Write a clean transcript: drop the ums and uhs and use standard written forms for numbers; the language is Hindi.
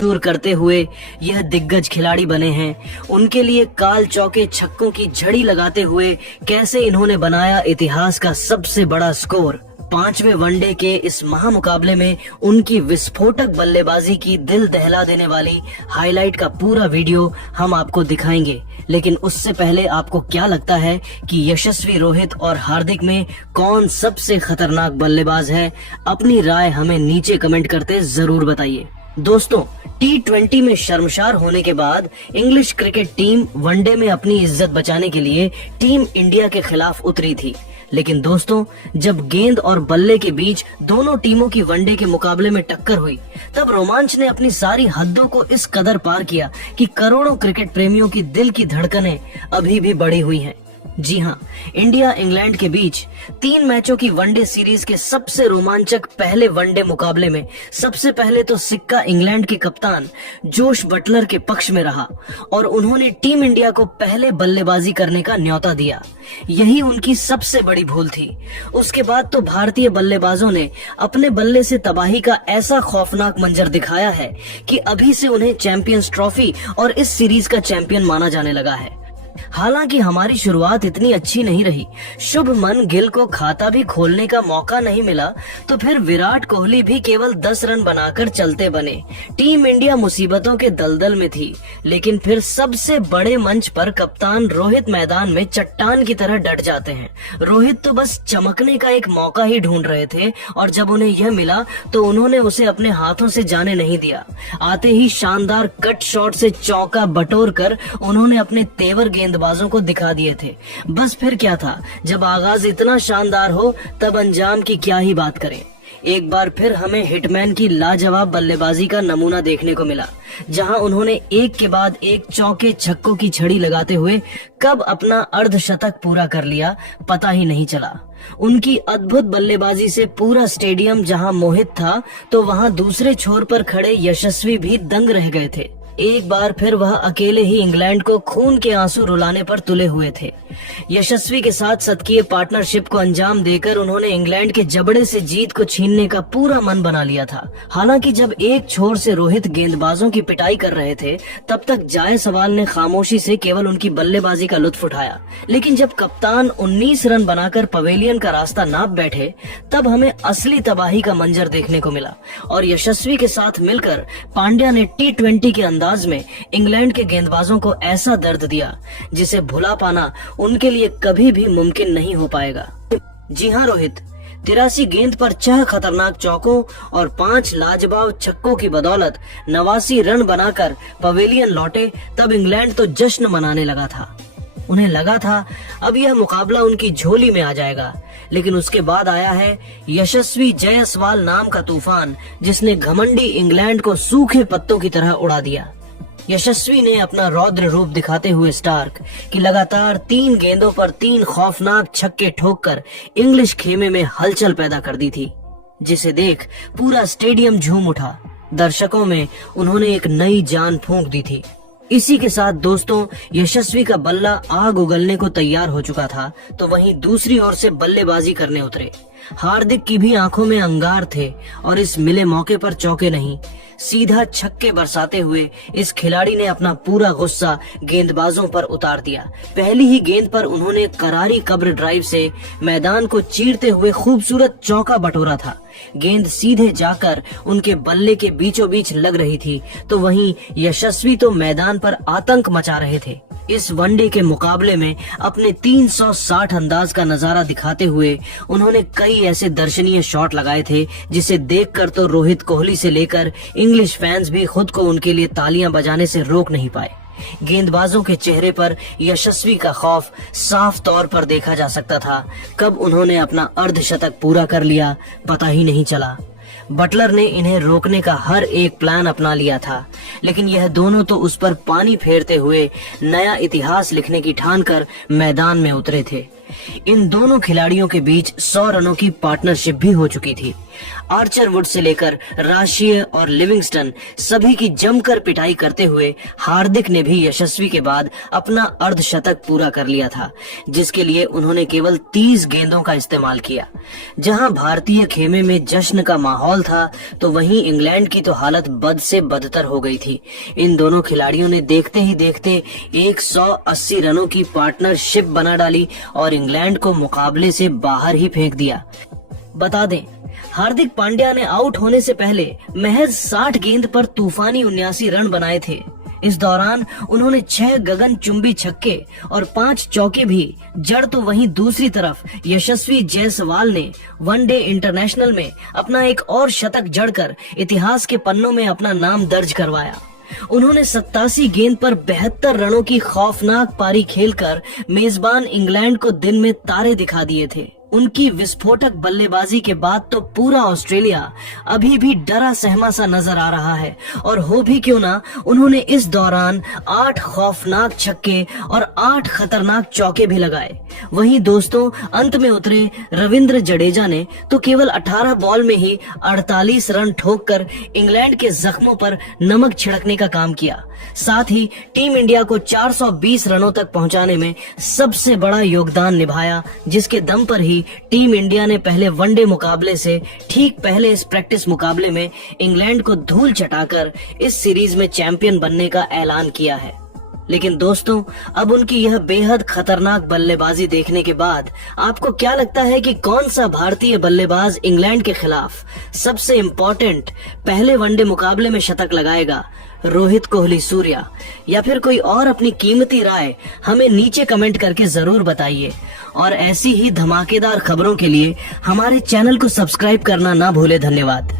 दूर करते हुए यह दिग्गज खिलाड़ी बने हैं। उनके लिए काल चौके छक्कों की झड़ी लगाते हुए कैसे इन्होंने बनाया इतिहास का सबसे बड़ा स्कोर। 5वें वनडे के इस महामुकाबले में उनकी विस्फोटक बल्लेबाजी की दिल दहला देने वाली हाईलाइट का पूरा वीडियो हम आपको दिखाएंगे। लेकिन उससे पहले आपको क्या लगता है कि यशस्वी, रोहित और हार्दिक में कौन सबसे खतरनाक बल्लेबाज है? अपनी राय हमें नीचे कमेंट करते जरूर बताइए। दोस्तों, T20 में शर्मसार होने के बाद इंग्लिश क्रिकेट टीम वनडे में अपनी इज्जत बचाने के लिए टीम इंडिया के खिलाफ उतरी थी। लेकिन दोस्तों, जब गेंद और बल्ले के बीच दोनों टीमों की वनडे के मुकाबले में टक्कर हुई, तब रोमांच ने अपनी सारी हदों को इस कदर पार किया कि करोड़ों क्रिकेट प्रेमियों की दिल की धड़कनें अभी भी बढ़ी हुई हैं। जी हाँ, इंडिया इंग्लैंड के बीच 3 मैचों की वनडे सीरीज के सबसे रोमांचक पहले वनडे मुकाबले में सबसे पहले तो सिक्का इंग्लैंड के कप्तान जोश बटलर के पक्ष में रहा और उन्होंने टीम इंडिया को पहले बल्लेबाजी करने का न्योता दिया। यही उनकी सबसे बड़ी भूल थी। उसके बाद तो भारतीय बल्लेबाजों ने अपने बल्ले से तबाही का ऐसा खौफनाक मंजर दिखाया है कि अभी से उन्हें चैंपियंस ट्रॉफी और इस सीरीज का चैंपियन माना जाने लगा है। हालांकि हमारी शुरुआत इतनी अच्छी नहीं रही। शुभमन गिल को खाता भी खोलने का मौका नहीं मिला तो फिर विराट कोहली भी केवल 10 रन बनाकर चलते बने। टीम इंडिया मुसीबतों के दलदल में थी। लेकिन फिर सबसे बड़े मंच पर कप्तान रोहित मैदान में चट्टान की तरह डट जाते हैं। रोहित तो बस चमकने का एक मौका ही ढूंढ रहे थे और जब उन्हें यह मिला तो उन्होंने उसे अपने हाथों से जाने नहीं दिया। आते ही शानदार कट शॉट से चौका बटोर कर उन्होंने अपने तेवर गेंदबाजों को दिखा दिए थे। बस फिर क्या था, जब आगाज इतना शानदार हो तब अंजाम की क्या ही बात करें। एक बार फिर हमें हिटमैन की लाजवाब बल्लेबाजी का नमूना देखने को मिला, जहां उन्होंने एक के बाद एक चौके छक्कों की छड़ी लगाते हुए कब अपना अर्धशतक पूरा कर लिया पता ही नहीं चला। उनकी अद्भुत बल्लेबाजी से पूरा स्टेडियम जहां मोहित था तो वहां दूसरे छोर पर खड़े यशस्वी भी दंग रह गए थे। एक बार फिर वह अकेले ही इंग्लैंड को खून के आंसू रुलाने पर तुले हुए थे। यशस्वी के साथ शतकीय पार्टनरशिप को अंजाम देकर उन्होंने इंग्लैंड के जबड़े से जीत को छीनने का पूरा मन बना लिया था। हालांकि जब एक छोर से रोहित गेंदबाजों की पिटाई कर रहे थे, तब तक जायसवाल ने खामोशी से केवल उनकी बल्लेबाजी का लुत्फ उठाया। लेकिन जब कप्तान 19 रन बनाकर पवेलियन का रास्ता नाप बैठे, तब हमें असली तबाही का मंजर देखने को मिला और यशस्वी के साथ मिलकर पांड्या ने T20 के अंदाज में इंग्लैंड के गेंदबाजों को ऐसा दर्द दिया जिसे भुला पाना उनके लिए कभी भी मुमकिन नहीं हो पाएगा। जी हाँ रोहित, 83 गेंद पर 6 खतरनाक चौकों और 5 लाजवाब छक्कों की बदौलत 89 रन बनाकर पवेलियन लौटे। तब इंग्लैंड तो जश्न मनाने लगा था। उन्हें लगा था अब यह मुकाबला उनकी झोली में आ जाएगा। लेकिन उसके बाद आया है यशस्वी जायसवाल नाम का तूफान, जिसने घमंडी इंग्लैंड को सूखे पत्तों की तरह उड़ा दिया। यशस्वी ने अपना रौद्र रूप दिखाते हुए स्टार्क की लगातार 3 गेंदों पर 3 खौफनाक छक्के ठोककर इंग्लिश खेमे में हलचल पैदा कर दी थी, जिसे देख पूरा स्टेडियम झूम उठा। दर्शकों में उन्होंने एक नई जान फूंक दी थी। इसी के साथ दोस्तों, यशस्वी का बल्ला आग उगलने को तैयार हो चुका था तो वहीं दूसरी ओर से बल्लेबाजी करने उतरे हार्दिक की भी आंखों में अंगार थे और इस मिले मौके पर चौके नहीं, सीधा छक्के बरसाते हुए इस खिलाड़ी ने अपना पूरा गुस्सा गेंदबाजों पर उतार दिया। पहली ही गेंद पर उन्होंने करारी कब्र ड्राइव से मैदान को चीरते हुए खूबसूरत चौका बटोरा था। गेंद सीधे जाकर उनके बल्ले के बीचों बीच लग रही थी तो वहीं यशस्वी तो मैदान पर आतंक मचा रहे थे। इस वनडे के मुकाबले में अपने 360 अंदाज का नजारा दिखाते हुए उन्होंने कई ऐसे दर्शनीय शॉट लगाए थे जिसे देखकर तो रोहित कोहली से लेकर इंग्लिश फैंस भी खुद को उनके लिए तालियां बजाने से रोक नहीं पाए। गेंदबाजों के चेहरे पर यशस्वी का खौफ साफ तौर पर देखा जा सकता था। कब उन्होंने अपना अर्धशतक पूरा कर लिया पता ही नहीं चला। बटलर ने इन्हें रोकने का हर एक प्लान अपना लिया था, लेकिन यह दोनों तो उस पर पानी फेरते हुए नया इतिहास लिखने की ठान कर मैदान में उतरे थे। इन दोनों खिलाड़ियों के बीच 100 रनों की पार्टनरशिप भी हो चुकी थी। आर्चर वुड से लेकर राशिया और लिविंगस्टन सभी की जमकर पिटाई करते हुए हार्दिक ने भी यशस्वी के बाद अपना अर्धशतक पूरा कर लिया था, जिसके लिए उन्होंने केवल 30 गेंदों का इस्तेमाल किया। जहां भारतीय खेमे में जश्न का माहौल था, तो वहीं इंग्लैंड की तो हालत बद से बदतर हो गई थी। इन दोनों खिलाड़ियों ने देखते ही देखते 180 रनों की पार्टनरशिप बना डाली और इंग्लैंड को मुकाबले से बाहर ही फेंक दिया। बता दें, हार्दिक पांड्या ने आउट होने से पहले महज 60 गेंद पर तूफानी 79 रन बनाए थे। इस दौरान उन्होंने 6 गगनचुंबी छक्के और 5 चौके भी जड़। तो वहीं दूसरी तरफ यशस्वी जायसवाल ने वनडे इंटरनेशनल में अपना एक और शतक जड़कर इतिहास के पन्नों में अपना नाम दर्ज करवाया। उन्होंने 87 गेंद पर 72 रनों की खौफनाक पारी खेलकर मेजबान इंग्लैंड को दिन में तारे दिखा दिए थे। उनकी विस्फोटक बल्लेबाजी के बाद तो पूरा ऑस्ट्रेलिया अभी भी डरा सहमा सा नजर आ रहा है, और हो भी क्यों ना, उन्होंने इस दौरान 8 खौफनाक छक्के और 8 खतरनाक चौके भी लगाए। वहीं दोस्तों, अंत में उतरे रविंद्र जडेजा ने तो केवल 18 बॉल में ही 48 रन ठोककर इंग्लैंड के जख्मों पर नमक छिड़कने का काम किया। साथ ही टीम इंडिया को 420 रनों तक पहुंचाने में सबसे बड़ा योगदान निभाया, जिसके दम पर ही टीम इंडिया ने पहले वनडे मुकाबले से ठीक पहले इस प्रैक्टिस मुकाबले में इंग्लैंड को धूल चटाकर इस सीरीज में चैंपियन बनने का ऐलान किया है। लेकिन दोस्तों, अब उनकी यह बेहद खतरनाक बल्लेबाजी देखने के बाद आपको क्या लगता है कि कौन सा भारतीय बल्लेबाज इंग्लैंड के खिलाफ सबसे इम्पोर्टेंट पहले वनडे मुकाबले में शतक लगाएगा? रोहित कोहली सूर्या या फिर कोई और? अपनी कीमती राय हमें नीचे कमेंट करके जरूर बताइए, और ऐसी ही धमाकेदार खबरों के लिए हमारे चैनल को सब्सक्राइब करना ना भूले। धन्यवाद।